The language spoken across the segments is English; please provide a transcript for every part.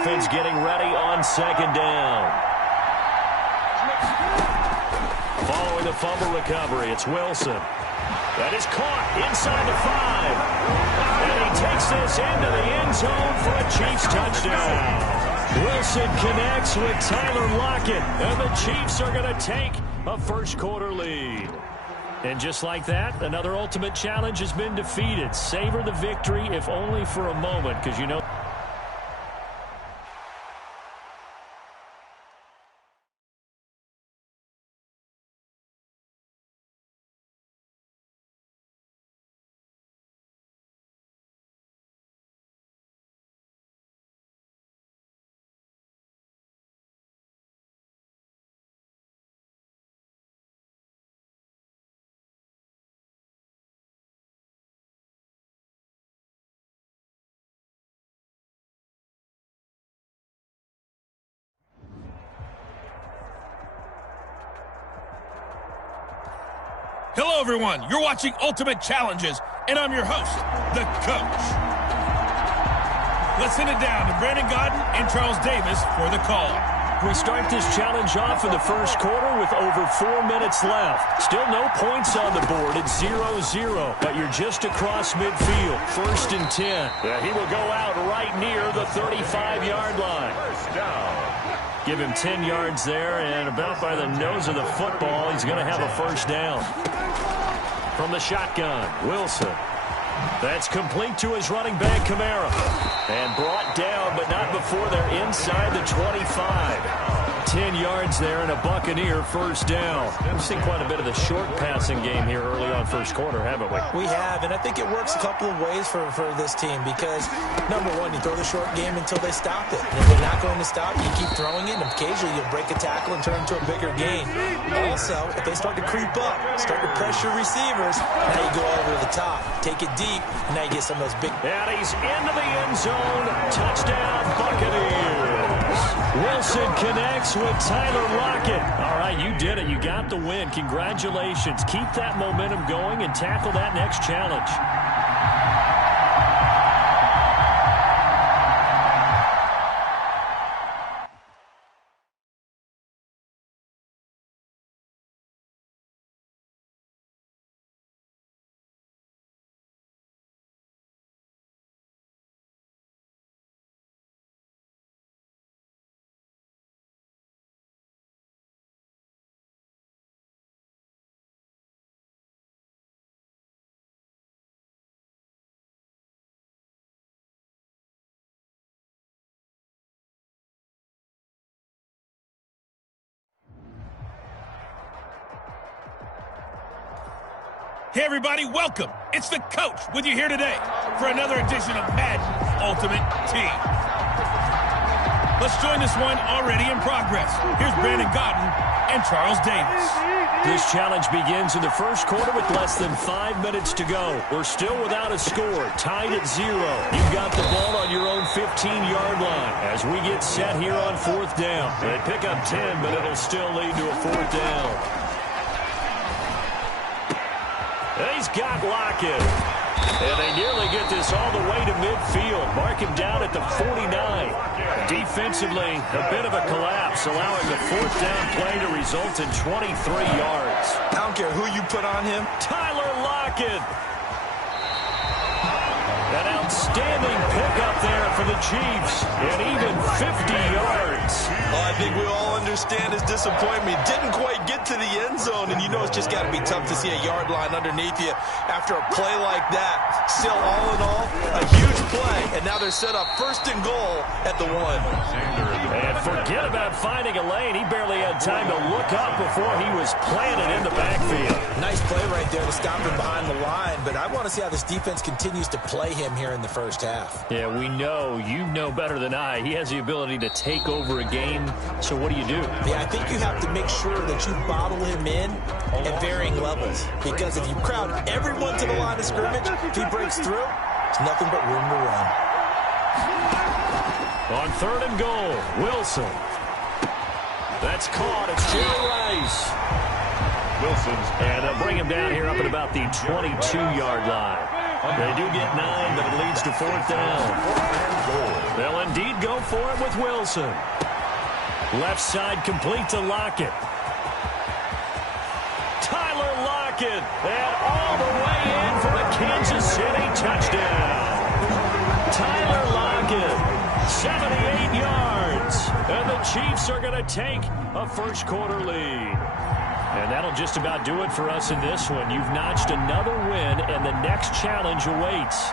offense getting ready on second down. Following the fumble recovery, it's Wilson. That is caught inside the 5. And he takes this into the end zone for a Chiefs touchdown. Wilson connects with Tyler Lockett, and the Chiefs are going to take a first-quarter lead. And just like that, another ultimate challenge has been defeated. Savor the victory, if only for a moment, because you know... Hello, everyone. You're watching Ultimate Challenges, and I'm your host, the Coach. Let's send it down to Brandon Godden and Charles Davis for the call. We start this challenge off in the first quarter with over 4 minutes left. Still no points on the board. It's 0-0, but you're just across midfield. First and 10. Yeah, he will go out right near the 35-yard line. First down. Give him 10 yards there, and about by the nose of the football, he's going to have a first down. From the shotgun, Wilson. That's complete to his running back, Kamara. And brought down, but not before they're inside the 25. 10 yards there and a Buccaneer first down. We've seen quite a bit of the short passing game here early on first quarter, haven't we? We have, and I think it works a couple of ways for this team because, number one, you throw the short game until they stop it. And if they're not going to stop, you keep throwing it, and occasionally you'll break a tackle and turn it into a bigger gain. Also, if they start to creep up, start to pressure receivers, now you go over the top, take it deep, and now you get some of those big... And he's into the end zone. Touchdown, Buccaneers. Wilson connects with Tyler Lockett. All right, you did it. You got the win. Congratulations. Keep that momentum going and tackle that next challenge. Hey, everybody, welcome. It's the Coach with you here today for another edition of Madden Ultimate Team. Let's join this one already in progress. Here's Brandon Godden and Charles Davis. This challenge begins in the first quarter with less than 5 minutes to go. We're still without a score, tied at 0. You've got the ball on your own 15-yard line as we get set here on fourth down. They pick up 10, but it'll still lead to a fourth down. He's got Lockett. And they nearly get this all the way to midfield. Mark him down at the 49. Defensively, a bit of a collapse, allowing the fourth down play to result in 23 yards. I don't care who you put on him. Tyler Lockett. An outstanding pickup there for the Chiefs. And even 50 yards. Well, I think we all understand his disappointment. Didn't quite get to the end zone, and you know it's just got to be tough to see a yard line underneath you after a play like that. Still, all in all, a huge play, and now they're set up first and goal at the 1. And forget about finding a lane. He barely had time to look up before he was planted in the backfield. Nice play right there to stop him behind the line, but I want to see how this defense continues to play him here in the first half. Yeah, we know. You know better than I. He has the ability to take over a game. So what do you do? Yeah, I think you have to make sure that you bottle him in at varying levels. Because if you crowd everyone to the line of scrimmage, if he breaks through, it's nothing but room to run. On third and goal, Wilson. That's caught. It's Jerry Rice. Wilson's. And they'll bring him down here up at about the 22-yard line. They do get 9, but it leads to fourth down. They'll indeed go for it with Wilson. Left side complete to Lockett. Tyler Lockett, and all the way in for the Kansas City touchdown. Tyler Lockett, 78 yards. And the Chiefs are going to take a first quarter lead. And that'll just about do it for us in this one. You've notched another win, and the next challenge awaits.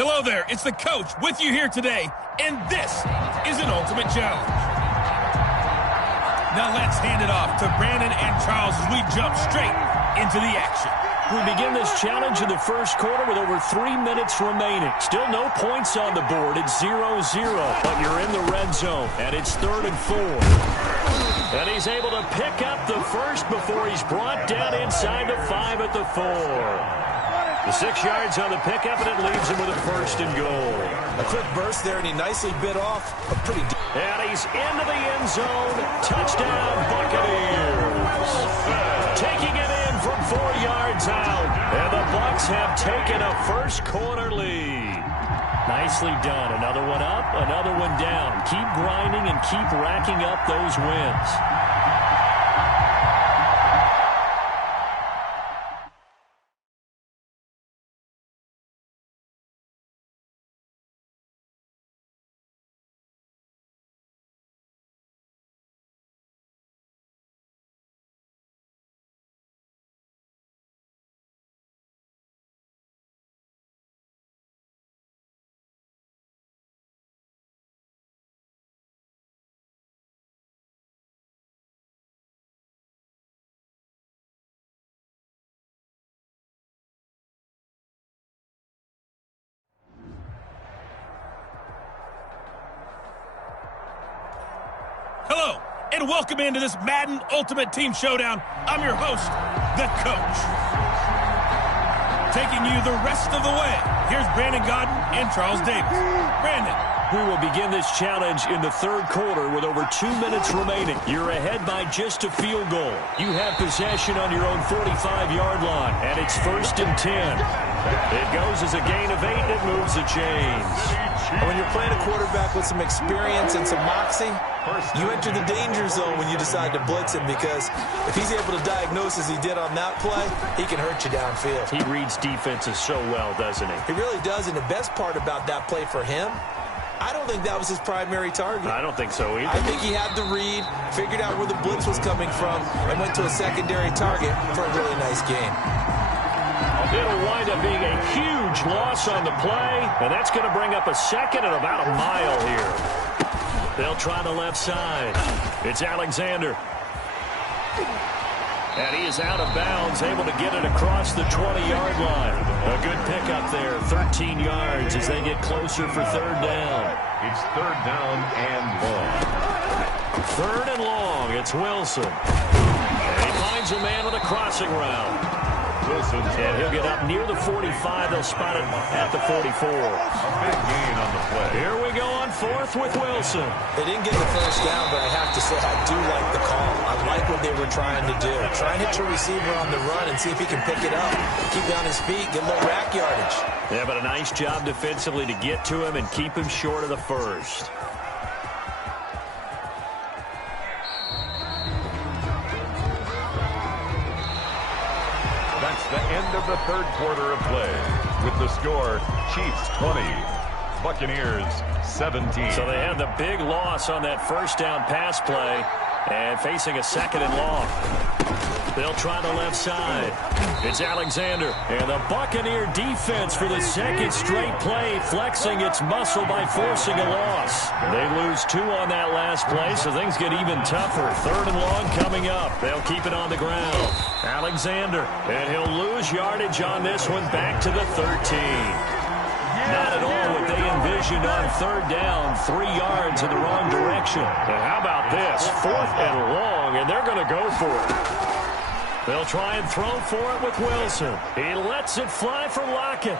Hello there, it's the coach with you here today, and this is an Ultimate Challenge. Now let's hand it off to Brandon and Charles as we jump straight into the action. We begin this challenge in the first quarter with over 3 minutes remaining. Still no points on the board. It's 0-0, but you're in the red zone, and it's 3rd and 4. And he's able to pick up the first before he's brought down inside the 5 at the 4. The 6 yards on the pickup, and it leaves him with a 1st and goal. A quick burst there, and he nicely bit off a pretty... And he's into the end zone. Touchdown, Buccaneers. Taking it in from 4 yards out. And the Bucs have taken a first quarter lead. Nicely done. Another one up, another one down. Keep grinding and keep racking up those wins. Hello, and welcome into this Madden Ultimate Team Showdown. I'm your host, the Coach. Taking you the rest of the way, here's Brandon Godden and Charles Davis. Brandon. We will begin this challenge in the 3rd quarter with over 2 minutes remaining. You're ahead by just a field goal. You have possession on your own 45-yard line, and it's 1st and 10. It goes as a gain of 8, and it moves the chains. When you're playing a quarterback with some experience and some moxie, you enter the danger zone when you decide to blitz him, because if he's able to diagnose as he did on that play, he can hurt you downfield. He reads defenses so well, doesn't he? He really does, and the best part about that play for him, I don't think that was his primary target. I don't think so either. I think he had the read, figured out where the blitz was coming from, and went to a secondary target for a really nice game. It'll wind up being a huge loss on the play, and that's going to bring up a 2nd and about a mile here. They'll try the left side. It's Alexander. And he is out of bounds, able to get it across the 20-yard line. A good pickup there, 13 yards as they get closer for 3rd down. It's 3rd down and long. 3rd and long, it's Wilson. And he finds a man with a crossing route. Wilson. And he'll get up near the 45. They'll spot it at the 44. A big gain on the play. Here we go on 4th with Wilson. They didn't get the 1st down, but I have to say I do like the call. I like what they were trying to do. Try and hit your receiver on the run and see if he can pick it up. Keep it on his feet, get a little rack yardage. Yeah, but a nice job defensively to get to him and keep him short of the 1st. That's the end of the 3rd quarter of play. With the score, Chiefs 20, Buccaneers 17. So they had the big loss on that 1st down pass play and facing a 2nd and long. They'll try the left side. It's Alexander. And the Buccaneer defense for the second straight play, flexing its muscle by forcing a loss. They lose 2 on that last play, so things get even tougher. 3rd and long coming up. They'll keep it on the ground. Alexander, and he'll lose yardage on this one back to the 13. Not at all what they envisioned on 3rd down, 3 yards in the wrong direction. And how about this? 4th and long, and they're going to go for it. They'll try and throw for it with Wilson. He lets it fly for Lockett.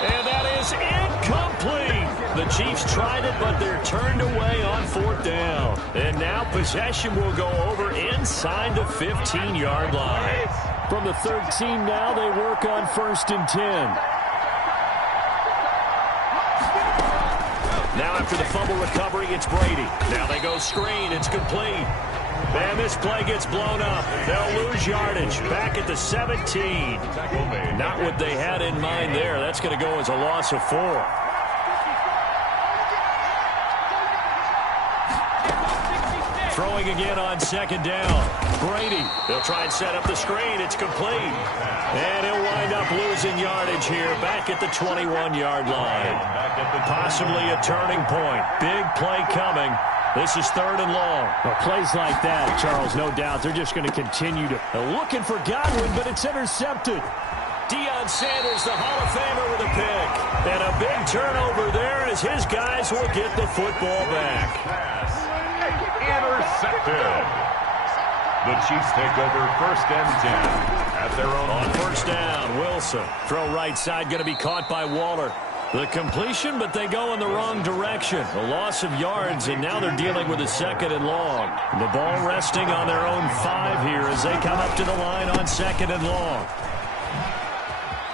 And that is incomplete. The Chiefs tried it, but they're turned away on 4th down. And now possession will go over inside the 15-yard line. From the 13 now, they work on 1st and 10. Now after the fumble recovery, it's Brady. Now they go screen. It's complete. And this play gets blown up. They'll lose yardage back at the 17. Not what they had in mind there. That's going to go as a loss of 4. Throwing again on 2nd down. Brady. They'll try and set up the screen. It's complete. And he'll wind up losing yardage here back at the 21-yard line. Possibly a turning point. Big play coming. This is 3rd and long. Well, plays like that, Charles, no doubt, they're just going to continue to... Looking for Godwin, but it's intercepted. Deion Sanders, the Hall of Famer, with a pick. And a big turnover there as his guys will get the football back. Intercepted. The Chiefs take over 1st and 10 at their own. On 1st down, Wilson. Throw right side, going to be caught by Waller. The completion, but they go in the wrong direction. A loss of yards, and now they're dealing with a 2nd and long. The ball resting on their own 5 here as they come up to the line on 2nd and long.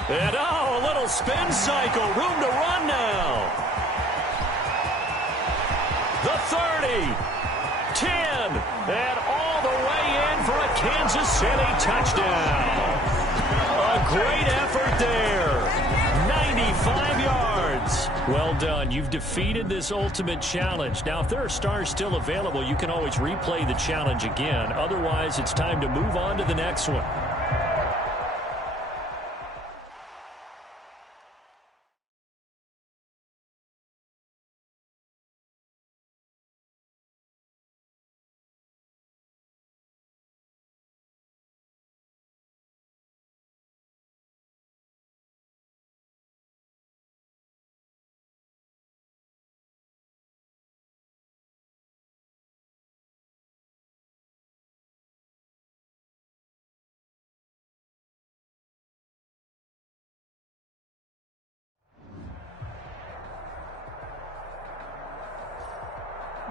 And, a little spin cycle. Room to run now. The 30. 10. And all the way in for a Kansas City touchdown. A great effort there. 95 yards. Well done. You've defeated this ultimate challenge. Now, if there are stars still available, you can always replay the challenge again. Otherwise, it's time to move on to the next one.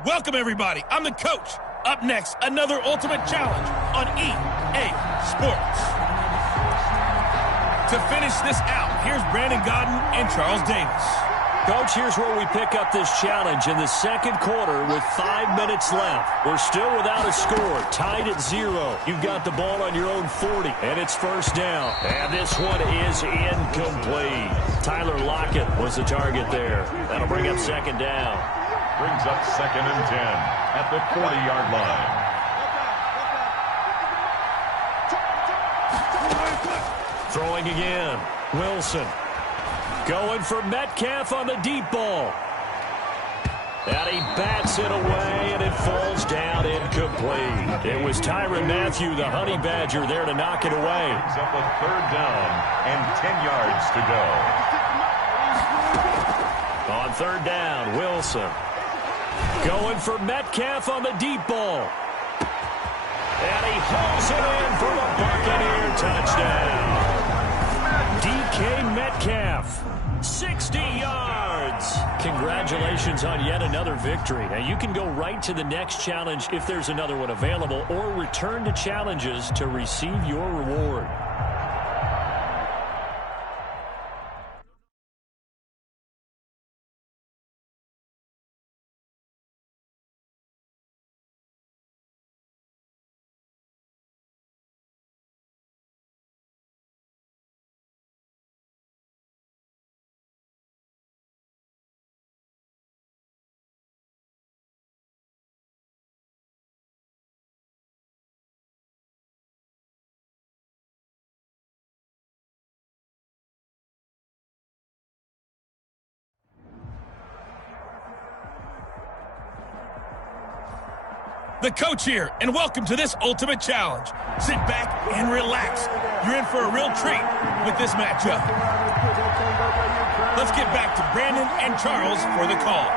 Welcome, everybody. I'm the coach. Up next, another ultimate challenge on EA Sports. To finish this out, here's Brandon Godden and Charles Davis. Coach, here's where we pick up this challenge in the 2nd quarter with 5 minutes left. We're still without a score, tied at 0. You've got the ball on your own 40, and it's 1st down. And this one is incomplete. Tyler Lockett was the target there. That'll bring up 2nd down. Brings up 2nd and 10 at the 40-yard line. Throwing again. Wilson. Going for Metcalf on the deep ball. And he bats it away, and it falls down incomplete. It was Tyrann Mathieu, the Honey Badger, there to knock it away. Brings up a 3rd down and 10 yards to go. On 3rd down, Wilson. Going for Metcalf on the deep ball. And he hauls it in for the Buccaneer touchdown. DK Metcalf, 60 yards. Congratulations on yet another victory. Now, you can go right to the next challenge if there's another one available, or return to challenges to receive your reward. The coach here, and welcome to this Ultimate Challenge. Sit back and relax. You're in for a real treat with this matchup. Let's get back to Brandon and Charles for the call.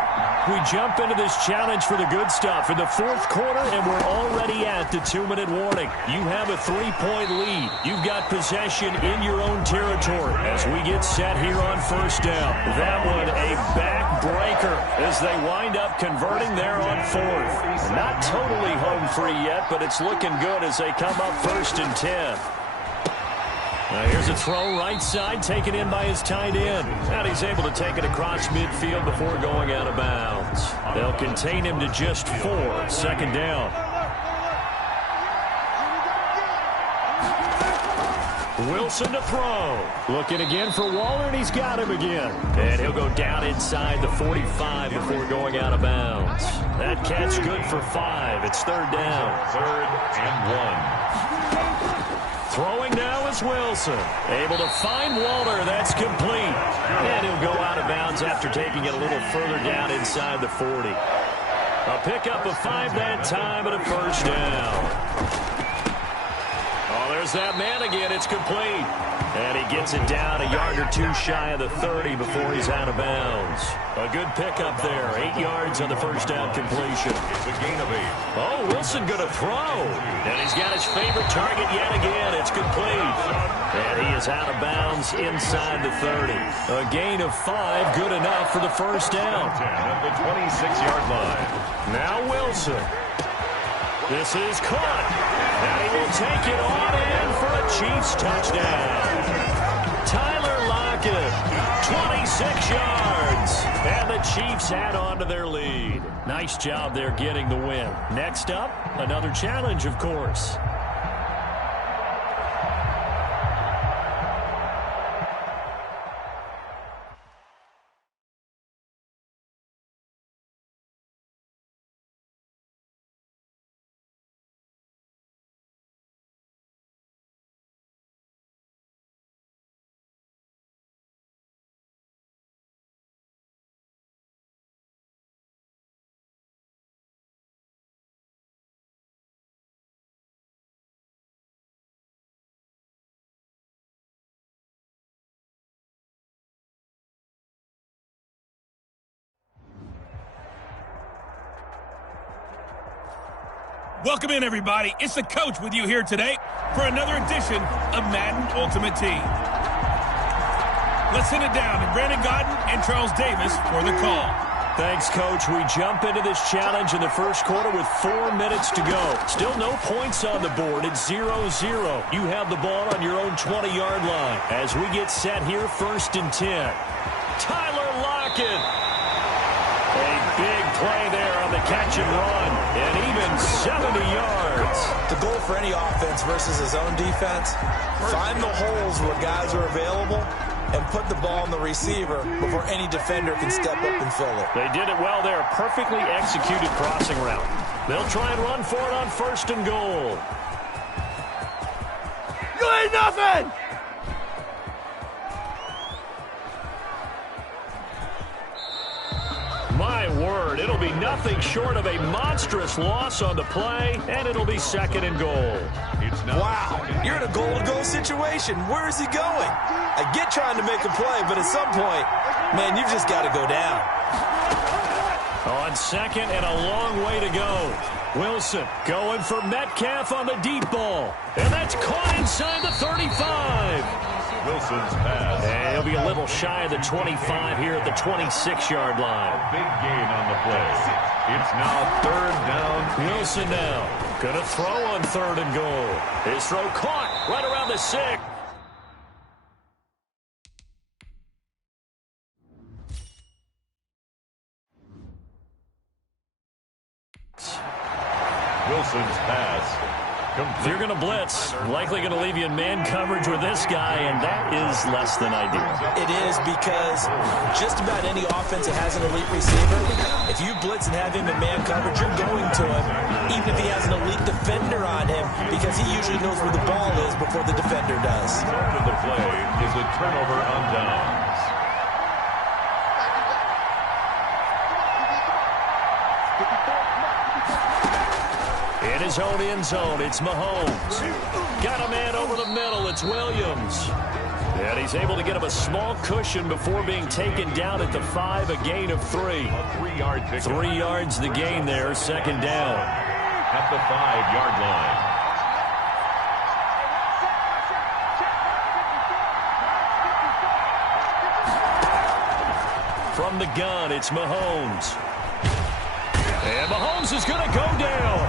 We jump into this challenge for the good stuff in the fourth quarter, and we're already at the 2-minute warning. You have a 3-point lead. You've got possession in your own territory as we get set here on first down. That one a backbreaker as they wind up converting there on fourth. Not totally home free yet, but it's looking good as they come up 1st and 10. Now here's a throw right side, taken in by his tight end. And he's able to take it across midfield before going out of bounds. They'll contain him to just 4. 2nd down. Wilson to throw. Looking again for Waller, and he's got him again. And he'll go down inside the 45 before going out of bounds. That catch good for 5. It's 3rd down. 3rd and 1. Throwing now is Wilson. Able to find Waller. That's complete. And he'll go out of bounds after taking it a little further down inside the 40. A pickup of 5 that time and a 1st down. Oh, there's that man again. It's complete. And he gets it down a yard or 2 shy of the 30 before he's out of bounds. A good pickup there. 8 yards on the 1st down completion. It's a gain of 8. Oh, Wilson going to throw. And he's got his favorite target yet again. It's complete. And he is out of bounds inside the 30. A gain of 5, good enough for the 1st down. At the 26-yard line. Now Wilson. This is caught. And he will take it on in for a Chiefs touchdown. Tyler Lockett, 26 yards. And the Chiefs add on to their lead. Nice job there getting the win. Next up, another challenge, of course. Welcome in, everybody. It's the coach with you here today for another edition of Madden Ultimate Team. Let's send it down to Brandon Gaudin and Charles Davis for the call. Thanks, Coach. We jump into this challenge in the first quarter with 4 minutes to go. Still no points on the board. It's 0-0. You have the ball on your own 20-yard line as we get set here 1st and 10. Tyler Lockett. A big play there on the catch and run, and even 70 yards. The goal for any offense versus his own defense, find the holes where guys are available and put the ball on the receiver before any defender can step up and fill it. They did it well there. Perfectly executed crossing route. They'll try and run for it on 1st and goal. You ain't nothing! My word, it'll be nothing short of a monstrous loss on the play, and it'll be 2nd and goal. Wow, you're in a goal-to-goal situation. Where is he going? I get trying to make a play, but at some point, man, you've just got to go down. On 2nd and a long way to go. Wilson going for Metcalf on the deep ball. And that's caught inside the 35. Wilson's pass. And he'll be a little shy of the 25 here at the 26-yard line. Big gain on the play. It's now 3rd down. Wilson now going to throw on 3rd and goal. His throw caught right around the 6. Wilson's pass. If you're going to blitz, likely going to leave you in man coverage with this guy, and that is less than ideal. It is because just about any offense that has an elite receiver, if you blitz and have him in man coverage, you're going to him, even if he has an elite defender on him, because he usually knows where the ball is before the defender does. The result of the play is a turnover on downs. In his own end zone, it's Mahomes. Got a man over the middle, it's Williams. And he's able to get him a small cushion before being taken down at the 5, a gain of 3. 3-yard pickup. 3 yards the gain there, second down. At the 5-yard line. From the gun, it's Mahomes. And Mahomes is going to go down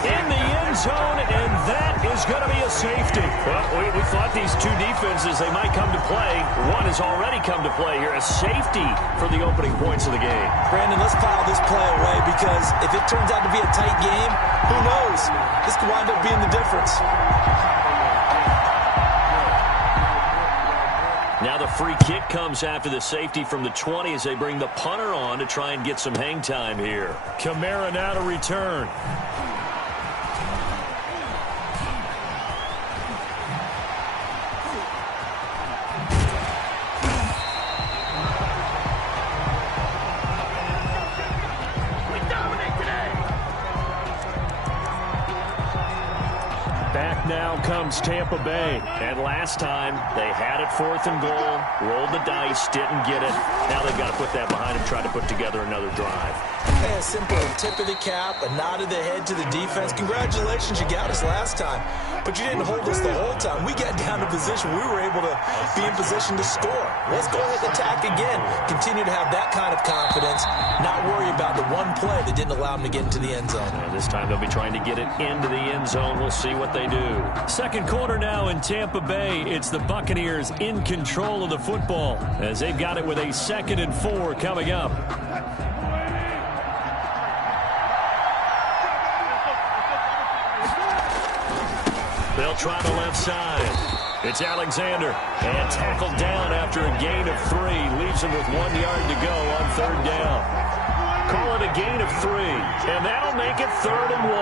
in the end zone, and that is going to be a safety. Well, we thought these two defenses, they might come to play. One has already come to play here. A safety for the opening points of the game. Brandon, let's file this play away because if it turns out to be a tight game, who knows? This could wind up being the difference. Now the free kick comes after the safety from the 20 as they bring the punter on to try and get some hang time here. Kamara now to return. Back now comes Tampa Bay. And last time, they had it 4th and goal, rolled the dice, didn't get it. Now they've got to put that behind them, try to put together another drive. Hey, a simple tip of the cap, a nod of the head to the defense. Congratulations, you got us last time. But you didn't hold us the whole time. We got down to position. We were able to be in position to score. Let's go ahead and attack again. Continue to have that kind of confidence, not worry about the one play that didn't allow them to get into the end zone. And this time they'll be trying to get it into the end zone. We'll see what they do. Second quarter now in Tampa Bay. It's the Buccaneers in control of the football as they've got it with a 2nd and 4 coming up. They'll try the left side. It's Alexander. And tackled down after a gain of 3. Leaves him with 1 yard to go on 3rd down. Call it a gain of 3. And that'll make it 3rd and 1.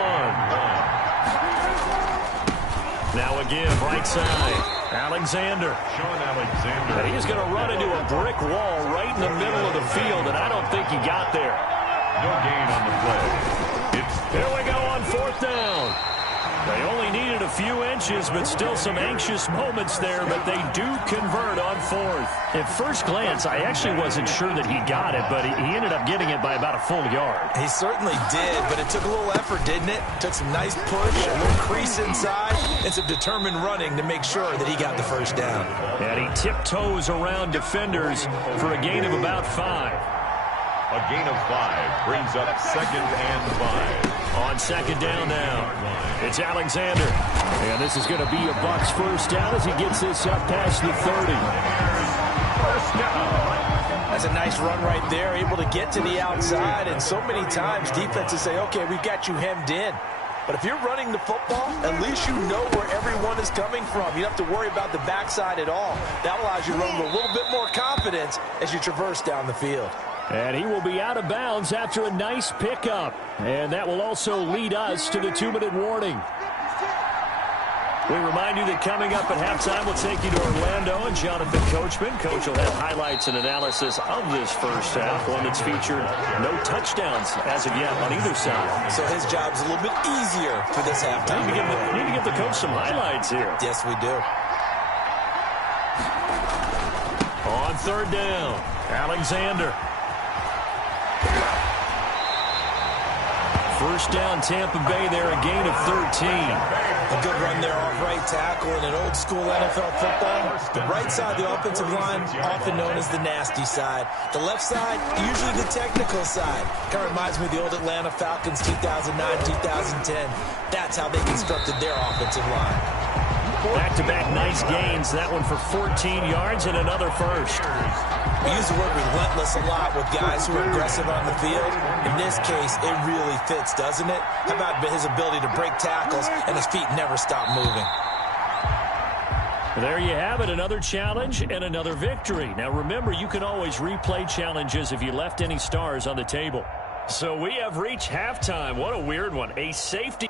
Now again, right side. Alexander. Sean Alexander. And he's going to run into a brick wall right in the middle of the field, and I don't think he got there. No gain on the play. Here we go on 4th down. They only needed a few inches, but still some anxious moments there, but they do convert on 4th. At first glance, I actually wasn't sure that he got it, but he ended up getting it by about a full yard. He certainly did, but it took a little effort, didn't it? Took some nice push, a little crease inside, and some determined running to make sure that he got the first down. And he tiptoes around defenders for a gain of about 5. A gain of 5 brings up 2nd and 5. On 2nd down now, it's Alexander. And this is going to be a Bucs first down as he gets this up past the 30. First down. That's a nice run right there, able to get to the outside. And so many times defenses say, okay, we've got you hemmed in. But if you're running the football, at least you know where everyone is coming from. You don't have to worry about the backside at all. That allows you to run with a little bit more confidence as you traverse down the field. And he will be out of bounds after a nice pickup. And that will also lead us to the 2-minute warning. We remind you that coming up at halftime, we'll take you to Orlando and Jonathan Coachman. Coach will have highlights and analysis of this first half, one that's featured no touchdowns as of yet on either side. So his job's a little bit easier for this halftime. Need to give the coach some highlights here. Yes, we do. On 3rd down, Alexander. First down, Tampa Bay there, a gain of 13. A good run there off right tackle in an old school NFL football. The right side, the offensive line, often known as the nasty side. The left side, usually the technical side. Kind of reminds me of the old Atlanta Falcons 2009, 2010. That's how they constructed their offensive line. Back-to-back nice gains. That one for 14 yards and another first. We use the word relentless a lot with guys who are aggressive on the field. In this case, it really fits, doesn't it? How about his ability to break tackles and his feet never stop moving? There you have it, another challenge and another victory. Now remember, you can always replay challenges if you left any stars on the table. So we have reached halftime. What a weird one. A safety.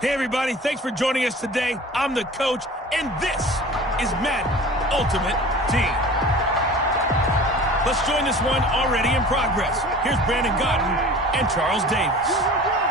Hey, everybody. Thanks for joining us today. I'm the coach, and this is Madden Ultimate Team. Let's join this one already in progress. Here's Brandon Gaudin and Charles Davis.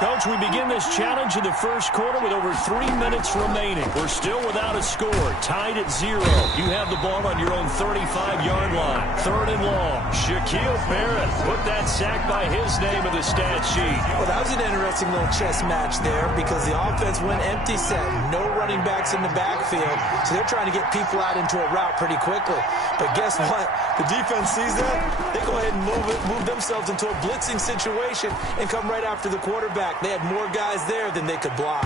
Coach, we begin this challenge in the first quarter with over 3 minutes remaining. We're still without a score, tied at 0. You have the ball on your own 35-yard line. 3rd and long. Shaquille Barrett put that sack by his name in the stat sheet. Well, that was an interesting little chess match there because the offense went empty set. No running backs in the backfield, so they're trying to get people out into a route pretty quickly. But guess what? The defense sees that. They go ahead and move themselves into a blitzing situation and come right after the quarterback. They had more guys there than they could block.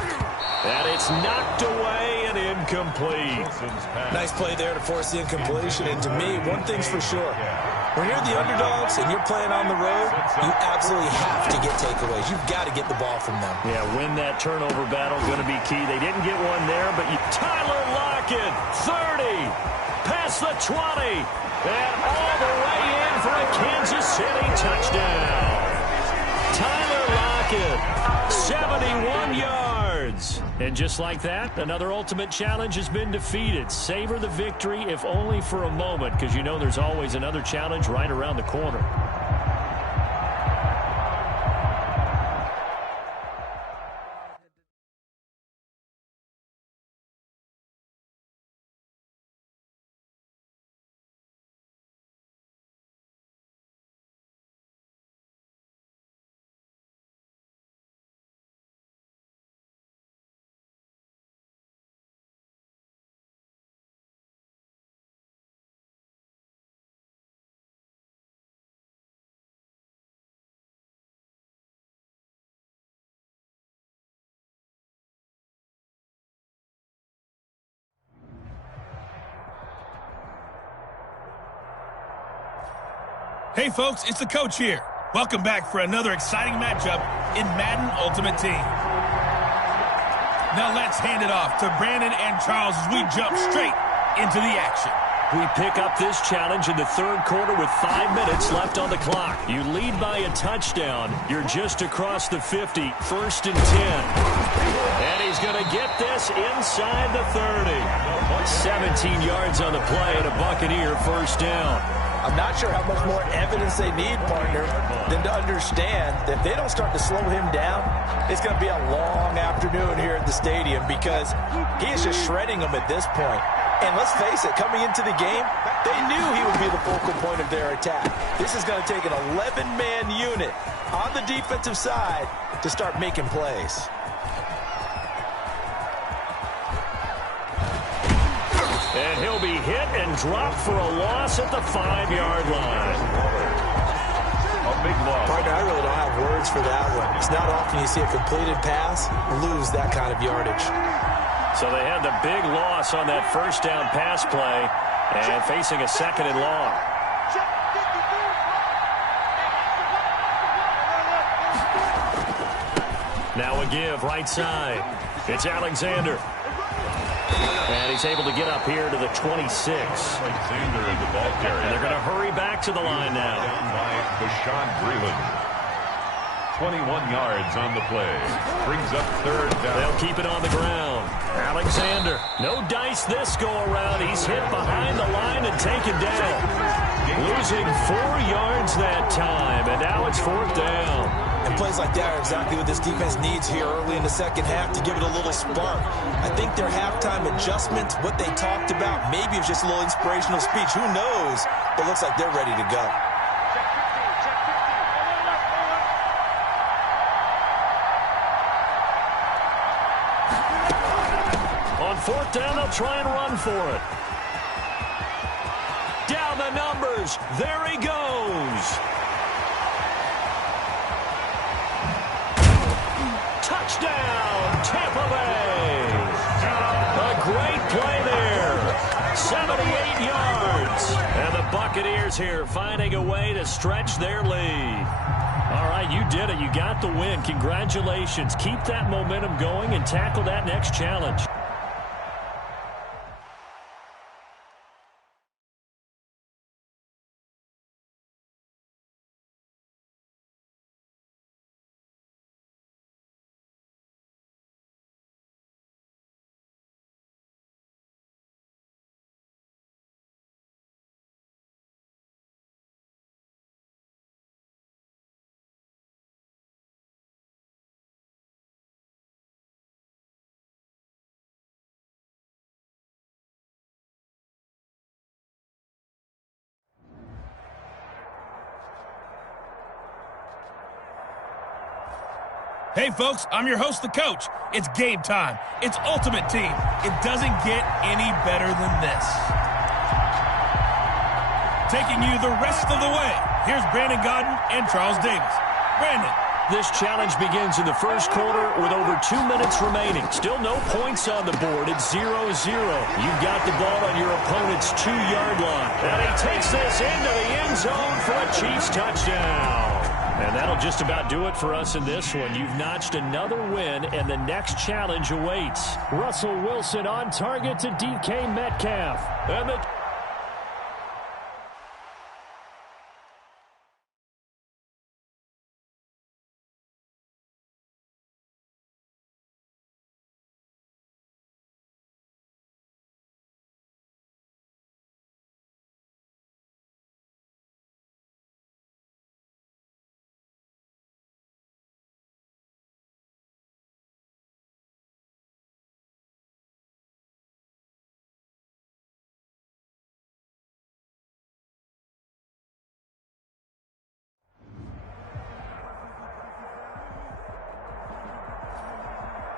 And it's knocked away and incomplete. Nice play there to force the incompletion. And to me, one thing's for sure. When you're the underdogs and you're playing on the road, you absolutely have to get takeaways. You've got to get the ball from them. Yeah, win that turnover battle, going to be key. They didn't get one there, but Tyler Lockett, 30, past the 20, and all the way in for a Kansas City touchdown. Tyler Lockett, 71 yards. And just like that, another ultimate challenge has been defeated. Savor the victory, if only for a moment, because you know there's always another challenge right around the corner. Hey, folks, it's the coach here. Welcome back for another exciting matchup in Madden Ultimate Team. Now let's hand it off to Brandon and Charles as we jump straight into the action. We pick up this challenge in the 3rd quarter with 5 minutes left on the clock. You lead by a touchdown. You're just across the 50, 1st and 10. And he's going to get this inside the 30. 17 yards on the play and a Buccaneer 1st down. I'm not sure how much more evidence they need, partner, than to understand that if they don't start to slow him down, it's going to be a long afternoon here at the stadium because he is just shredding them at this point. And let's face it, coming into the game, they knew he would be the focal point of their attack. This is going to take an 11-man unit on the defensive side to start making plays. And he'll be hit and dropped for a loss at the 5-yard line. A big loss. Partner, I really don't have words for that one. It's not often you see a completed pass lose that kind of yardage. So they had the big loss on that 1st down pass play and facing a 2nd and long. Now a give right side. It's Alexander. And he's able to get up here to the 26. Alexander in the ball carrier. And they're going to hurry back to the line now. Down by Bashaud Breeland. 21 yards on the play. Brings up 3rd down. They'll keep it on the ground. Alexander, no dice this go around. He's hit behind the line and taken down. Losing 4 yards that time, and now it's 4th down. And plays like that are exactly what this defense needs here early in the 2nd half to give it a little spark. I think their halftime adjustments, what they talked about, maybe it's just a little inspirational speech. Who knows? But it looks like they're ready to go. On 4th down, they'll try and run for it. Down the numbers. There he goes. Touchdown, Tampa Bay. A great play there. 78 yards. And the Buccaneers here finding a way to stretch their lead. All right, you did it. You got the win. Congratulations. Keep that momentum going and tackle that next challenge. Hey, folks, I'm your host, the coach. It's game time. It's Ultimate Team. It doesn't get any better than this. Taking you the rest of the way, here's Brandon Gaudin and Charles Davis. Brandon. This challenge begins in the first quarter with over 2 minutes remaining. Still no points on the board. It's 0-0. You've got the ball on your opponent's 2-yard line. And he takes this into the end zone for a Chiefs touchdown. And that'll just about do it for us in this one. You've notched another win, and the next challenge awaits. Russell Wilson on target to DK Metcalf. And the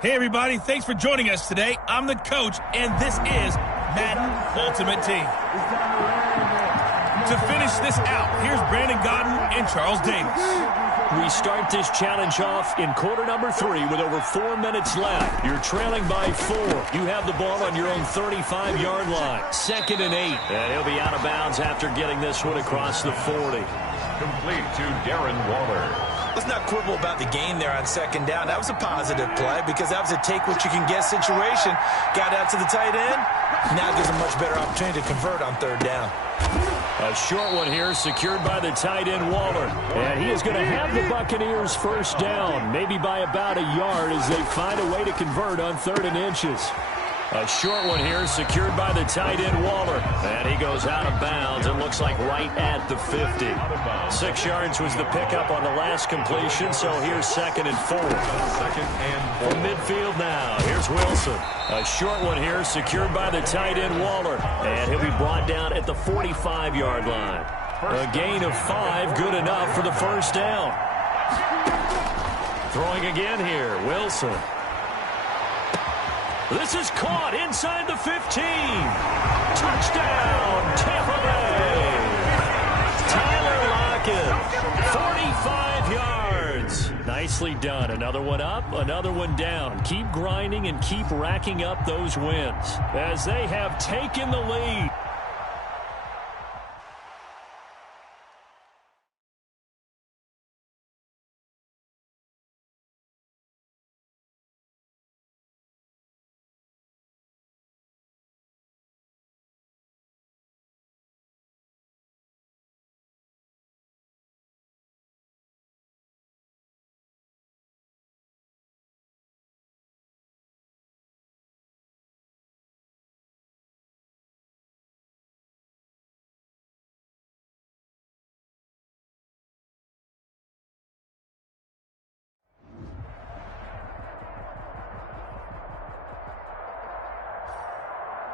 Hey, everybody. Thanks for joining us today. I'm the coach, and this is Madden Ultimate Team. To finish this out, here's Brandon Gaudin and Charles Davis. we start this challenge off in quarter number 3 with over 4 minutes left. You're trailing by 4. You have the ball on your own 35-yard line. 2nd and 8. And he'll be out of bounds after getting this one across the 40. Complete to Darren Waller. Let's not quibble about the gain there on 2nd down. That was a positive play because that was a take-what-you-can-get situation. Got out to the tight end. Now gives a much better opportunity to convert on 3rd down. A short one here, secured by the tight end Waller. And he is going to have the Buccaneers first down, maybe by about a yard as they find a way to convert on 3rd and inches. A short one here, secured by the tight end Waller. And he goes out of bounds, and looks like right at the 50. 6 yards was the pickup on the last completion, so here's 2nd and 4. 2nd and 4. From midfield now, here's Wilson. A short one here, secured by the tight end Waller. And he'll be brought down at the 45-yard line. A gain of 5, good enough for the first down. Throwing again here, Wilson. This is caught inside the 15. Touchdown, Tampa Bay. Tyler Lockett, 45 yards. Nicely done. Another one up, another one down. Keep grinding and keep racking up those wins as they have taken the lead.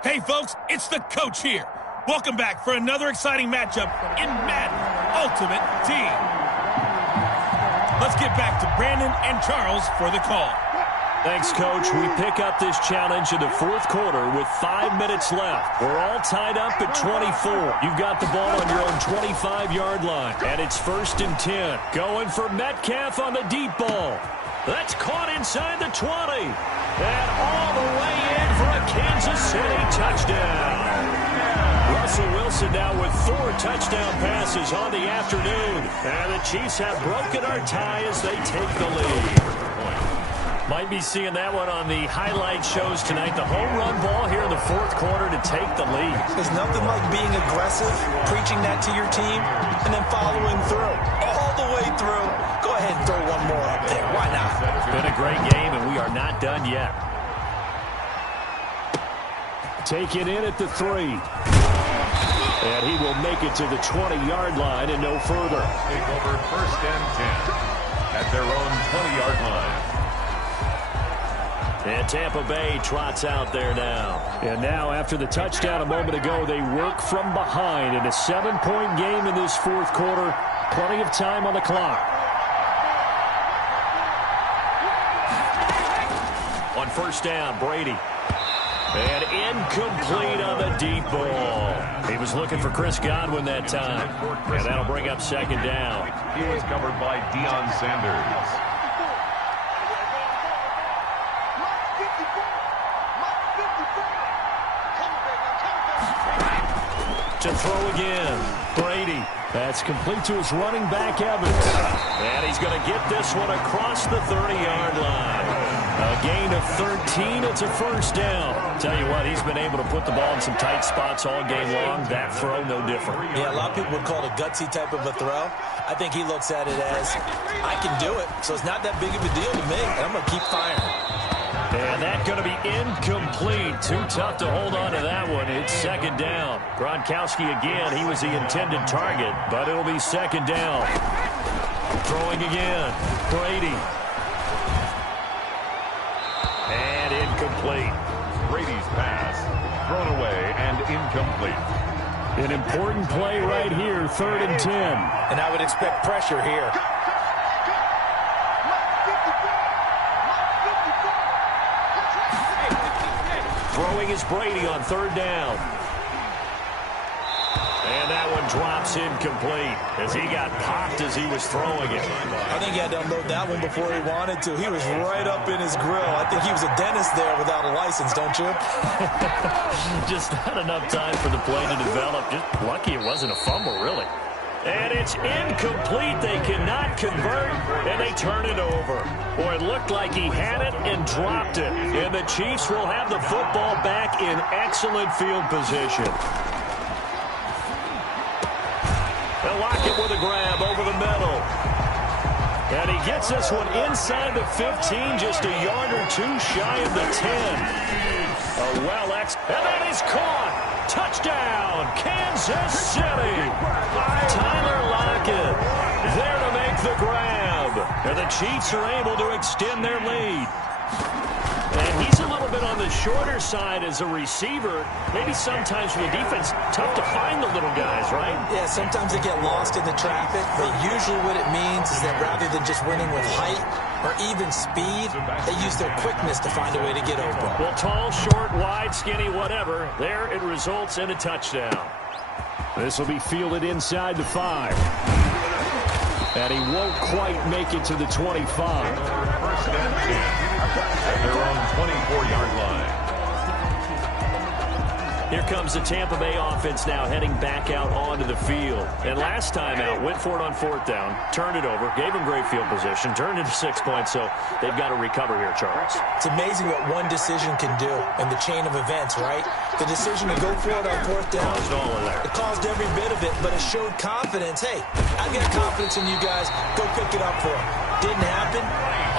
Hey, folks, it's the coach here. Welcome back for another exciting matchup in Madden Ultimate Team. Let's get back to Brandon and Charles for the call. Thanks, Coach. We pick up this challenge in the 4th quarter with 5 minutes left. We're all tied up at 24. You've got the ball on your own 25-yard line, and it's 1st and 10. Going for Metcalf on the deep ball. That's caught inside the 20. And all the way in for a Kansas City touchdown. Russell Wilson now with 4 touchdown passes on the afternoon. And the Chiefs have broken our tie as they take the lead. Might be seeing that one on the highlight shows tonight. The home run ball here in the 4th quarter to take the lead. There's nothing like being aggressive, preaching that to your team, and then following through. All the way through. Go ahead and throw one more up there. Why not? It's been a great game, and we are not done yet. Take it in at the 3. And he will make it to the 20-yard line and no further. Take over 1st and 10 at their own 20-yard line. And Tampa Bay trots out there now. And now, after the touchdown a moment ago, they work from behind in a 7-point game in this 4th quarter. Plenty of time on the clock. on first down. Brady. And incomplete on the deep ball. He was looking for Chris Godwin that time. And that'll bring up second down. He was covered by Deion Sanders. To throw again. Brady. That's complete to his running back, Evans. And he's going to get this one across the 30-yard line. A gain of 13. It's a first down. Tell you what, he's been able to put the ball in some tight spots all game long. That throw, no different. Yeah, a lot of people would call it a gutsy type of a throw. I think he looks at it as, I can do it, so it's not that big of a deal to me, and I'm going to keep firing. And that's going to be incomplete. Too tough to hold on to that one. It's second down. Gronkowski again. He was the intended target, but it'll be second down. Throwing again. Brady. And incomplete. Brady's pass thrown away and incomplete. An important play right here, 3rd and 10. And I would expect pressure here. Throwing is Brady on 3rd down. And that one drops incomplete as he got popped as he was throwing it. I think he had to unload that one before he wanted to. He was right up in his grill. I think he was a dentist there without a license, don't you? Just not enough time for the play to develop. Just lucky it wasn't a fumble, really. And it's incomplete. They cannot convert, and they turn it over. Boy, it looked like he had it and dropped it. And the Chiefs will have the football back in excellent field position. They'll lock it with a grab over the middle. And he gets this one inside the 15, just a yard or two shy of the 10. And that is caught. Touchdown, Kansas City. Tyler Lockett there to make the grab. And the Chiefs are able to extend their lead. And he's a little bit on the shorter side as a receiver. Maybe sometimes for the defense, tough to find the little guys, right? Yeah, sometimes they get lost in the traffic, but usually what it means is that rather than just winning with height or even speed, they use their quickness to find a way to get open. Well, tall, short, wide, skinny, whatever, there it results in a touchdown. This will be fielded inside the 5. And he won't quite make it to the 25. First and 10 at their own 24-yard line. Here comes the Tampa Bay offense now heading back out onto the field. And last time out, went for it on 4th down, turned it over, gave them great field position, turned it to 6 points, so they've got to recover here, Charles. It's amazing what one decision can do in the chain of events, right? The decision to go for it on 4th down, Caused all of that. it caused every bit of it, but it showed confidence. Hey, I got confidence in you guys. Go pick it up for them. Didn't happen.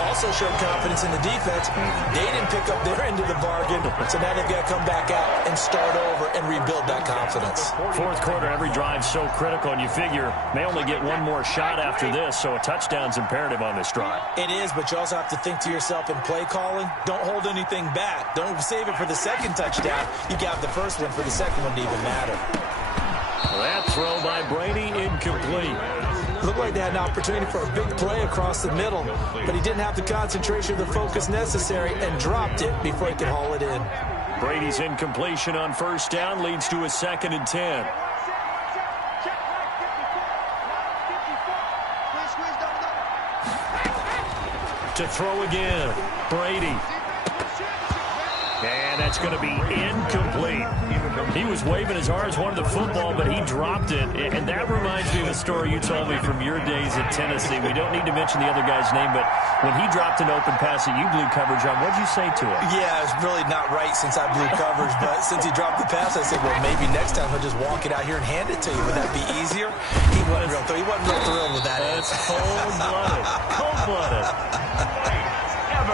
Also showed confidence in the defense. They didn't pick up their end of the bargain, so now they've got to come back out and start over and rebuild that confidence. 4th quarter, every drive's so critical, and you figure they only get one more shot after this, so a touchdown's imperative on this drive. It is, but you also have to think to yourself in play calling, don't hold anything back. Don't save it for the second touchdown. You got the first one for the second one to even matter. That throw by Brady, incomplete. Looked like they had an opportunity for a big play across the middle, but he didn't have the concentration or the focus necessary and dropped it before he could haul it in. Brady's incompletion on 1st down leads to a 2nd and 10. To throw again, Brady. And that's going to be incomplete. He was waving his arms, wanted the football, but he dropped it. And that reminds me of a story you told me from your days at Tennessee. We don't need to mention the other guy's name, but when he dropped an open pass that you blew coverage on, what did you say to him? Yeah, it's really not right since I blew coverage, but since he dropped the pass, I said, well, maybe next time he'll just walk it out here and hand it to you. Would that be easier? He wasn't real thrilled with that. That's cold-blooded. Cold-blooded.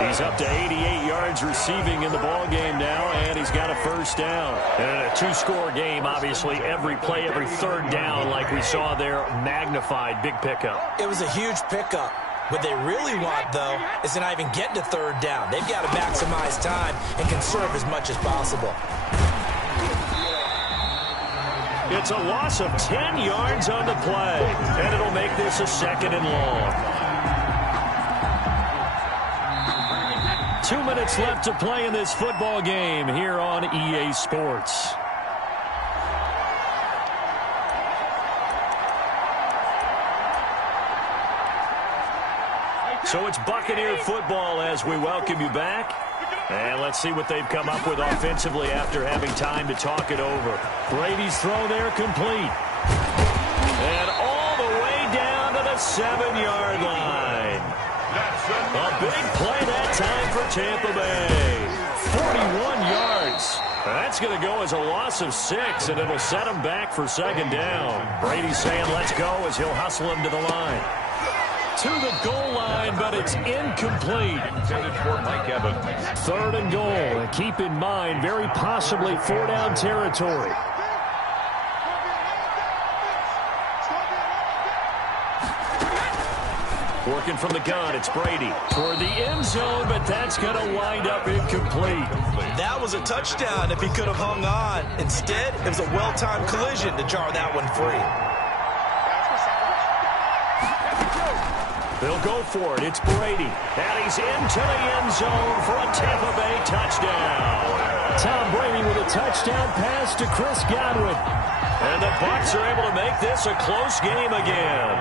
He's up to 88 yards receiving in the ball game now, and he's got a 1st down. And in a 2-score game, obviously, every play, every 3rd down, like we saw there, magnified, big pickup. It was a huge pickup. What they really want, though, is to not even get to 3rd down. They've got to maximize time and conserve as much as possible. It's a loss of 10 yards on the play, and it'll make this a 2nd and long. 2 minutes left to play in this football game here on EA Sports. So it's Buccaneer football as we welcome you back. And let's see what they've come up with offensively after having time to talk it over. Brady's throw there complete. And all the way down to the 7-yard line. A big play that time for Tampa Bay. 41 yards. That's going to go as a loss of 6, and it'll set him back for second down. Brady's saying let's go as he'll hustle him to the line. To the goal line, but it's incomplete. Intended for Mike Evans. 3rd and goal. And keep in mind, very possibly 4-down territory. Working from the gun, it's Brady. Toward the end zone, but that's going to wind up incomplete. That was a touchdown if he could have hung on. Instead, it was a well-timed collision to jar that one free. They'll go for it. It's Brady. And he's into the end zone for a Tampa Bay touchdown. Tom Brady with a touchdown pass to Chris Godwin. And the Bucs are able to make this a close game again.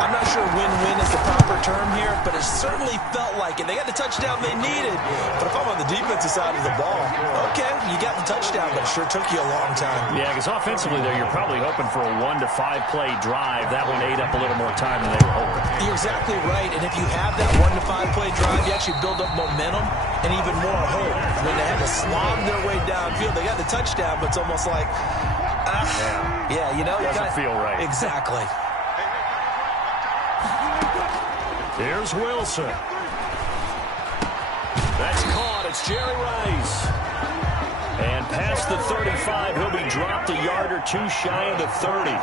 I'm not sure win-win is the proper term here, but it certainly felt like it. They got the touchdown they needed. But if I'm on the defensive side of the ball, okay, you got the touchdown, but it sure took you a long time. Yeah, because offensively there, you're probably hoping for a 1 to 5 play drive. That one ate up a little more time than they were hoping. You're exactly right, and if you have that 1 to 5 play drive, you actually build up momentum and even more hope. When they had to slog their way downfield, they got the touchdown, but it's almost like, yeah, you know, doesn't feel right. Exactly. Here's Wilson. That's caught. It's Jerry Rice. And past the 35, he'll be dropped a yard or two shy of the 30.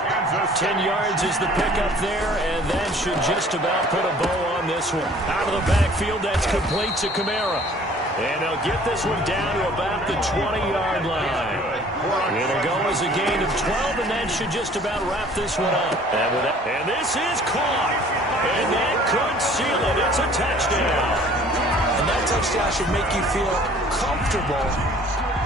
10 yards is the pickup there, and that should just about put a bow on this one. Out of the backfield, that's complete to Kamara. And they'll get this one down to about the 20-yard line. It'll go as a gain of 12, and that should just about wrap this one up. And this is caught. And that could seal it. It's a touchdown. And that touchdown should make you feel comfortable.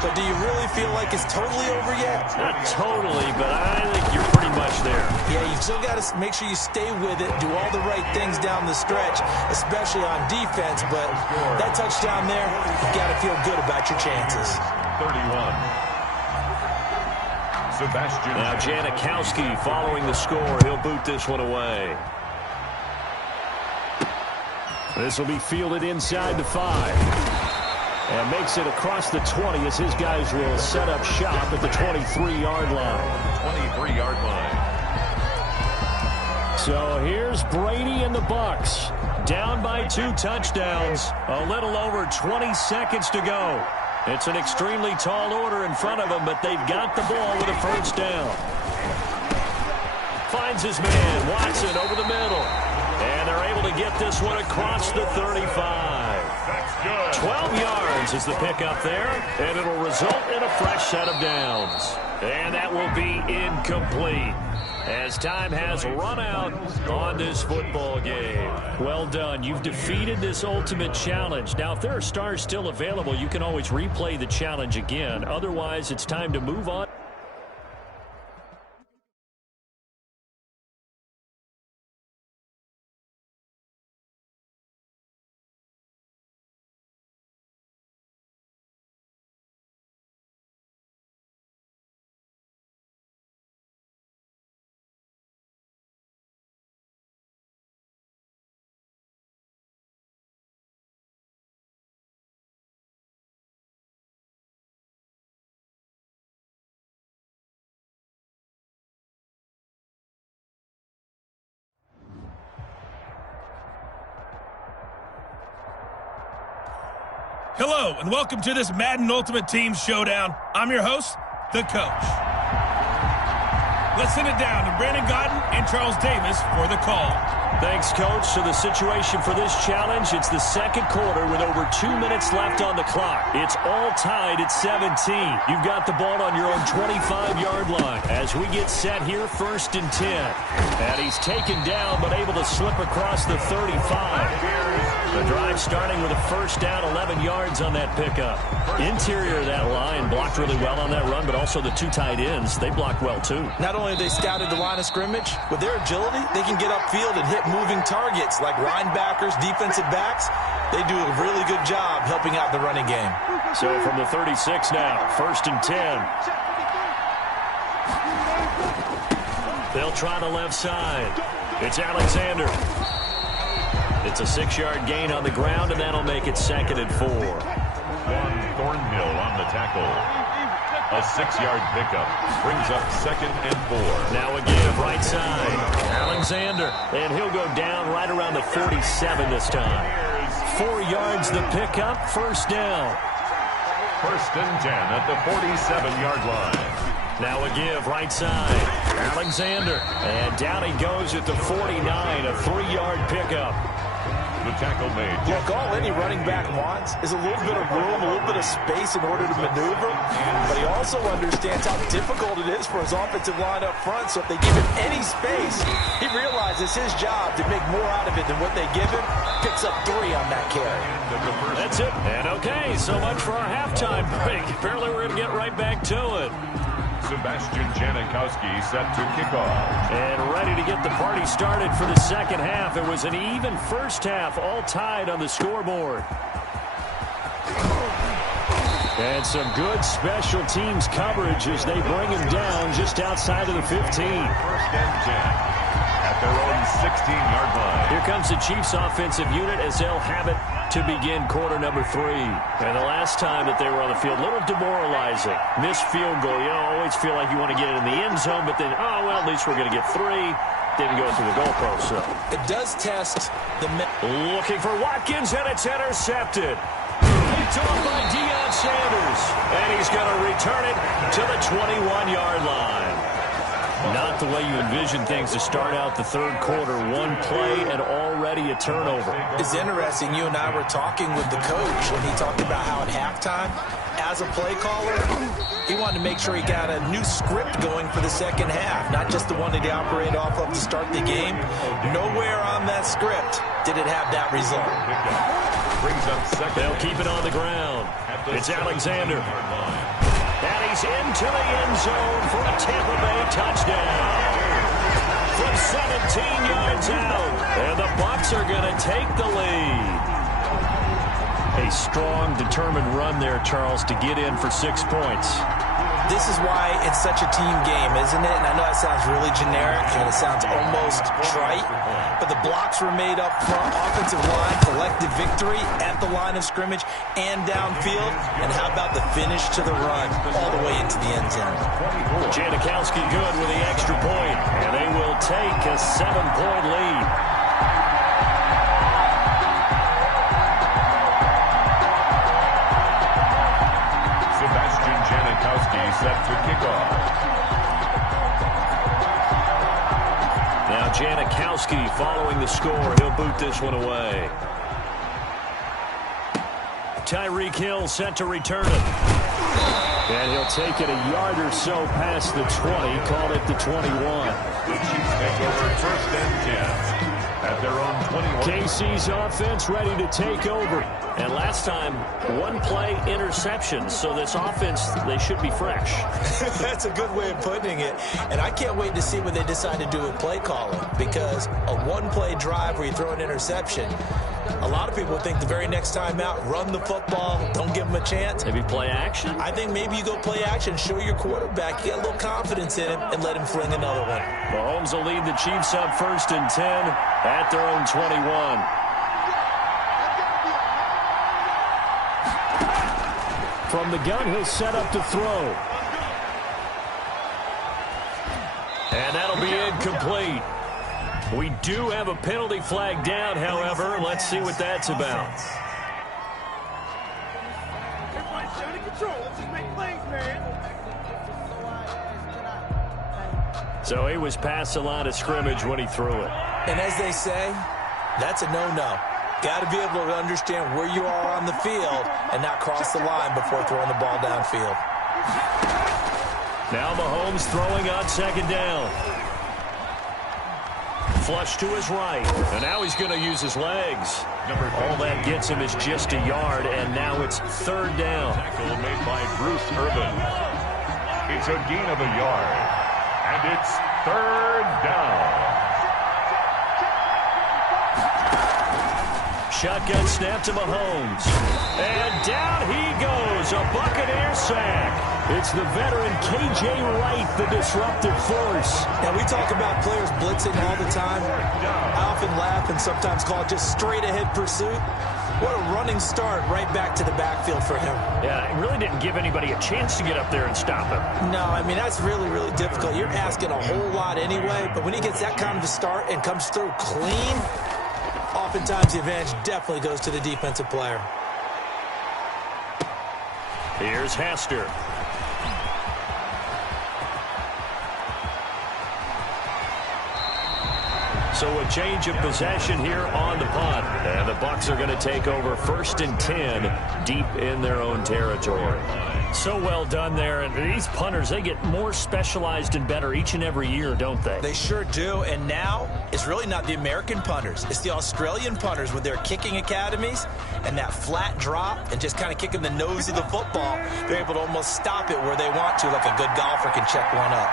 But do you really feel like it's totally over yet? Not totally, but I think you're pretty much there. Yeah, you've still got to make sure you stay with it, do all the right things down the stretch, especially on defense. But that touchdown there, you've got to feel good about your chances. 31. Sebastian. Now Janikowski following the score. He'll boot this one away. This will be fielded inside the 5. And makes it across the 20 as his guys will set up shop at the 23-yard line. 23-yard line. So here's Brady and the Bucs. Down by 2 touchdowns. A little over 20 seconds to go. It's an extremely tall order in front of them, but they've got the ball with a first down. Finds his man, Watson, over the middle. And they're able to get this one across the 35. 12 yards is the pickup there, and it'll result in a fresh set of downs. And that will be incomplete as time has run out on this football game. Well done. You've defeated this ultimate challenge. Now, if there are stars still available, you can always replay the challenge again. Otherwise, it's time to move on. Hello, and welcome to this Madden Ultimate Team Showdown. I'm your host, The Coach. Let's send it down to Brandon Gaudin and Charles Davis for the call. Thanks, Coach. So the situation for this challenge, it's the second quarter with over 2 minutes left on the clock. It's all tied at 17. You've got the ball on your own 25-yard line. As we get set here, 1st and 10. And he's taken down but able to slip across the 35. The drive starting with a first down, 11 yards on that pickup. Interior of that line blocked really well on that run, but also the 2 tight ends, they blocked well too. Not only have they scouted the line of scrimmage, with their agility, they can get upfield and hit moving targets like linebackers, defensive backs. They do a really good job helping out the running game. So from the 36 now, 1st and 10. They'll try the left side. It's Alexander. It's a 6-yard gain on the ground, and that'll make it 2nd and 4. Juan Thornhill on the tackle. A 6-yard pickup brings up 2nd and 4. Now again, right side. Alexander, and he'll go down right around the 47 this time. 4 yards the pickup, 1st down. 1st and 10 at the 47-yard line. Now a give, right side. Alexander, and down he goes at the 49, a 3-yard pickup. The tackle made. Look, all any running back wants is a little bit of room, a little bit of space in order to maneuver. But he also understands how difficult it is for his offensive line up front. So if they give him any space, he realizes his job to make more out of it than what they give him. Picks up 3 on that carry. That's it. And okay, so much for our halftime break. Apparently we're going to get right back to it. Sebastian Janikowski set to kick off. And ready to get the party started for the second half. It was an even first half, all tied on the scoreboard. And some good special teams coverage as they bring him down just outside of the 15. 1st and 10 at their own 16-yard line. Here comes the Chiefs offensive unit as they'll have it to begin quarter number 3. And the last time that they were on the field, a little demoralizing. Missed field goal. You always feel like you want to get it in the end zone, but then, oh, well, at least we're going to get 3. Didn't go through the goalpost, so. It does test the... Looking for Watkins, and it's intercepted. Picked off by Deion Sanders. And he's going to return it to the 21-yard line. Not the way you envision things to start out the third quarter. 1 play and already a turnover. It's interesting. You and I were talking with the coach, and he talked about how at halftime, as a play caller, he wanted to make sure he got a new script going for the second half, not just the one that he operated off of to start the game. Nowhere on that script did it have that result. Brings up 2nd. They'll keep it on the ground. It's Alexander. And he's into the end zone for a Tampa Bay touchdown. From 17 yards out. And the Bucs are going to take the lead. A strong, determined run there, Charles, to get in for 6 points. This is why it's such a team game, isn't it? And I know that sounds really generic, and it sounds almost trite, but the blocks were made up front. Offensive line, collective victory at the line of scrimmage and downfield. And how about the finish to the run all the way into the end zone? Janikowski good with the extra point, and they will take a 7-point lead. Set to kick off. Now Janikowski following the score. He'll boot this one away. Tyreek Hill set to return it. And he'll take it a yard or so past the 20. Called it the 21. The Chiefs take over 1st and 10. At their own 21. KC's offense ready to take over. And last time, 1 play interception. So this offense, they should be fresh. That's a good way of putting it. And I can't wait to see what they decide to do with play calling. Because a 1-play drive where you throw an interception, a lot of people think the very next time out, run the football, don't give them a chance. Maybe play action? I think maybe you go play action, show your quarterback, get a little confidence in him, and let him fling another one. Mahomes will lead the Chiefs up 1st and 10 at their own 21. From the gun, he'll set up to throw. And that'll be incomplete. We do have a penalty flag down, however. Let's see what that's about. Everybody stay under control. Let's just make plays, man. So he was past the line of scrimmage when he threw it. And as they say, that's a no-no. Got to be able to understand where you are on the field and not cross the line before throwing the ball downfield. Now Mahomes throwing on second down. Flush to his right. And now he's going to use his legs. All that gets him is just a yard, and now it's third down. Tackle made by Bruce Irvin. It's a gain of a yard. And it's third down. Shotgun snap to Mahomes. And down he goes. A Buccaneer sack. It's the veteran K.J. Wright, the disruptive force. Now, we talk about players blitzing all the time. I often laugh and sometimes call it just straight-ahead pursuit. What a running start right back to the backfield for him. Yeah, it really didn't give anybody a chance to get up there and stop him. No, I mean, that's really, really difficult. You're asking a whole lot anyway, but when he gets that kind of a start and comes through clean, oftentimes the advantage definitely goes to the defensive player. Here's Hester. So a change of possession here on the punt. And the Bucs are going to take over 1st and 10 deep in their own territory. So well done there. And these punters, they get more specialized and better each and every year, don't they? They sure do. And now it's really not the American punters. It's the Australian punters with their kicking academies and that flat drop and just kind of kicking the nose of the football. They're able to almost stop it where they want to, like a good golfer can check one up.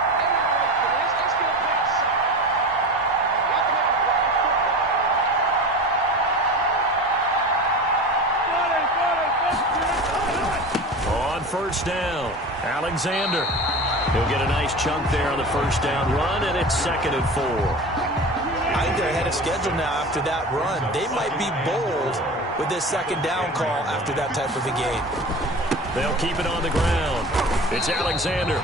First down, Alexander. He'll get a nice chunk there on the first down run, and it's 2nd and 4. I think they're ahead of schedule now after that run. They might be bold with this 2nd down call after that type of a game. They'll keep it on the ground. It's Alexander.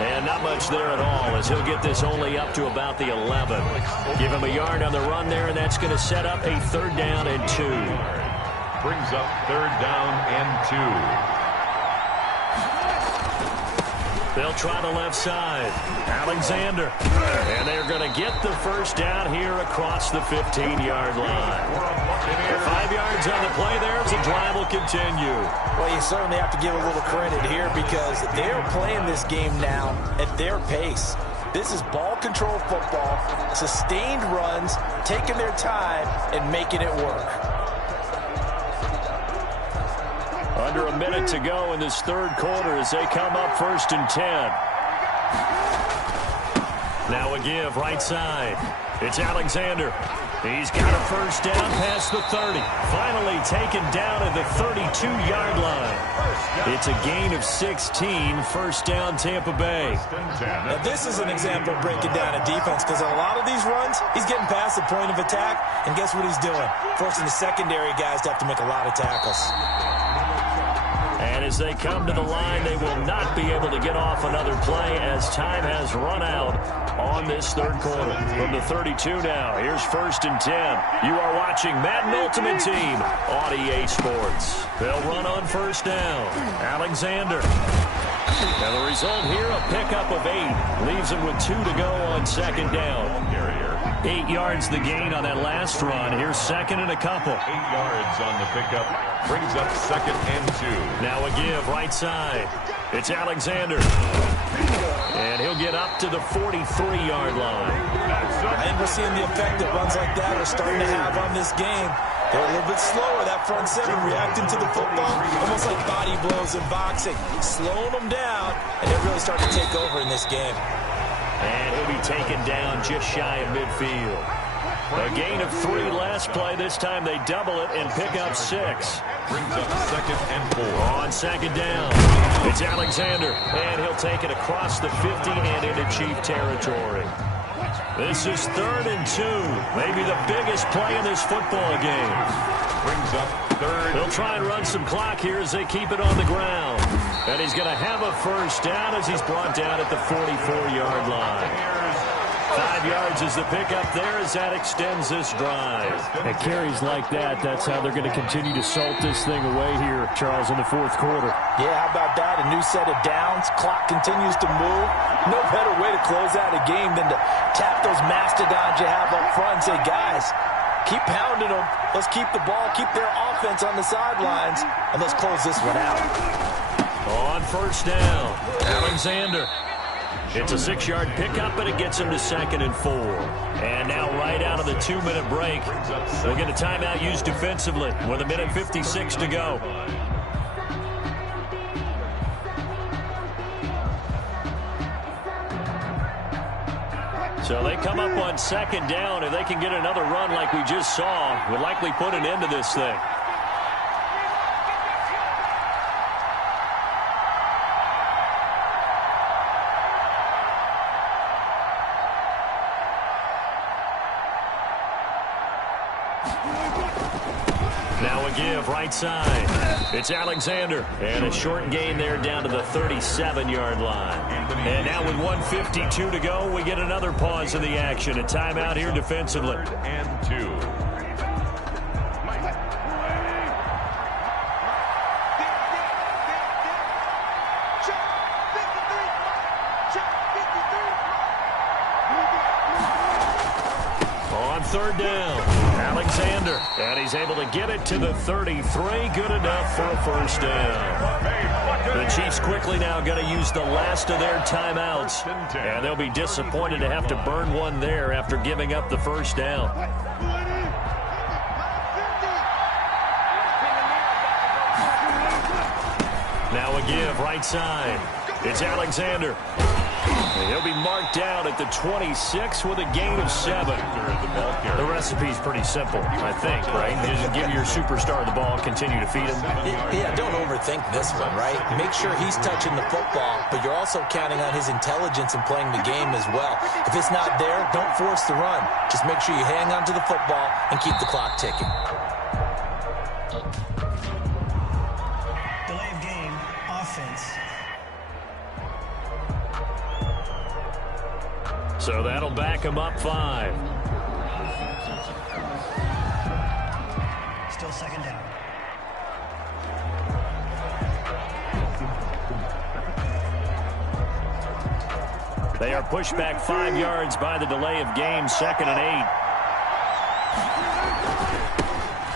And not much there at all, as he'll get this only up to about the 11. Give him a yard on the run there, and that's going to set up a 3rd down and 2. Brings up 3rd down and 2. They'll try the left side. Alexander. And they're going to get the first down here across the 15-yard line. 5 yards on the play there as the drive will continue. Well, you certainly have to give a little credit here because they're playing this game now at their pace. This is ball control football, sustained runs, taking their time, and making it work. Under a minute to go in this 3rd quarter as they come up 1st and 10. Now a give right side. It's Alexander. He's got a first down past the 30. Finally taken down at the 32-yard line. It's a gain of 16, first down Tampa Bay. Now this is an example of breaking down a defense because a lot of these runs, he's getting past the point of attack, and guess what he's doing? Forcing the secondary guys to have to make a lot of tackles. And as they come to the line, they will not be able to get off another play as time has run out on this 3rd quarter. From the 32 now, here's 1st and 10. You are watching Madden Ultimate Team on EA Sports. They'll run on 1st down. Alexander. And the result here, a pickup of 8. Leaves them with 2 to go on 2nd down. 8 yards the gain on that last run. Here's 2nd and a couple. 8 yards on the pickup. Brings up 2nd and 2. Now a give right side. It's Alexander. And he'll get up to the 43-yard line. I think we're seeing the effect that runs like that are starting to have on this game. They're a little bit slower, that front seven, reacting to the football, almost like body blows in boxing, slowing them down, and they're really starting to take over in this game. And he'll be taken down just shy of midfield. A gain of 3 last play. This time they double it and pick up 6. Brings up 2nd and 4. On 2nd down, it's Alexander. And he'll take it across the 50 and into Chief territory. This is 3rd and 2. Maybe the biggest play in this football game. Brings up 3rd. They'll try and run some clock here as they keep it on the ground. And he's going to have a first down as he's brought down at the 44-yard line. 5 yards is the pickup there as that extends this drive. And carries like that, that's how they're going to continue to salt this thing away here, Charles, in the fourth quarter. Yeah, how about that? A new set of downs. Clock continues to move. No better way to close out a game than to tap those mastodons you have up front and say, guys, keep pounding them. Let's keep the ball, keep their offense on the sidelines, and let's close this one out. On first down, Alexander. It's a 6-yard pickup, but it gets him to 2nd and 4. And now right out of the 2-minute break, we'll get a timeout used defensively with 1:56 to go. So they come up on 2nd down. If they can get another run like we just saw, would likely put an end to this thing. Now a give right side. It's Alexander. And a short gain there down to the 37-yard line. And now with 1:52 to go, we get another pause in the action. A timeout here defensively. And 2. On 3rd down, Alexander. And he's able to get it to the 33. Good enough for a first down. The Chiefs quickly now going to use the last of their timeouts. And they'll be disappointed to have to burn one there after giving up the first down. Now a give right side. It's Alexander. And he'll be marked down at the 26 with a gain of 7. The recipe's pretty simple, I think, right? Just give your superstar the ball, continue to feed him. Yeah, don't overthink this one, right? Make sure he's touching the football, but you're also counting on his intelligence in playing the game as well. If it's not there, don't force the run. Just make sure you hang on to the football and keep the clock ticking. Delay of game, offense. So that'll back him up 5. Still 2nd down. They are pushed back 5 yards by the delay of game, 2nd and 8.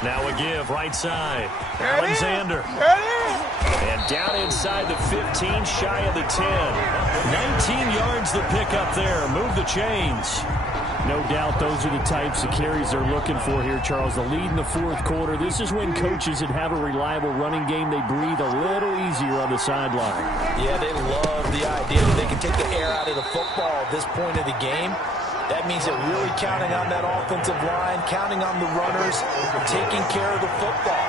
Now a give right side. Alexander. And down inside the 15, shy of the 10. 19 yards the pickup there. Move the chains. No doubt those are the types of carries they're looking for here, Charles. The lead in the fourth quarter. This is when coaches that have a reliable running game, they breathe a little easier on the sideline. Yeah, they love the idea that they can take the air out of the football at this point of the game. That means they're really counting on that offensive line, counting on the runners, taking care of the football.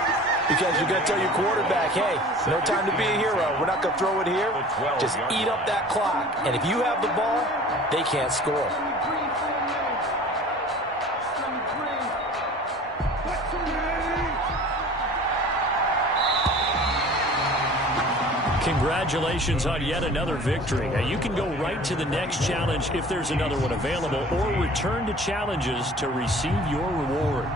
Because you're going to tell your quarterback, hey, no time to be a hero. We're not going to throw it here. Just eat up that clock. And if you have the ball, they can't score. Congratulations on yet another victory. Now, you can go right to the next challenge if there's another one available, or return to challenges to receive your reward.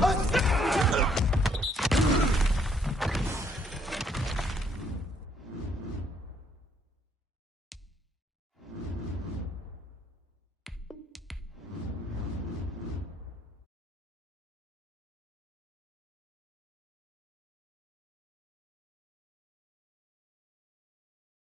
Let's go.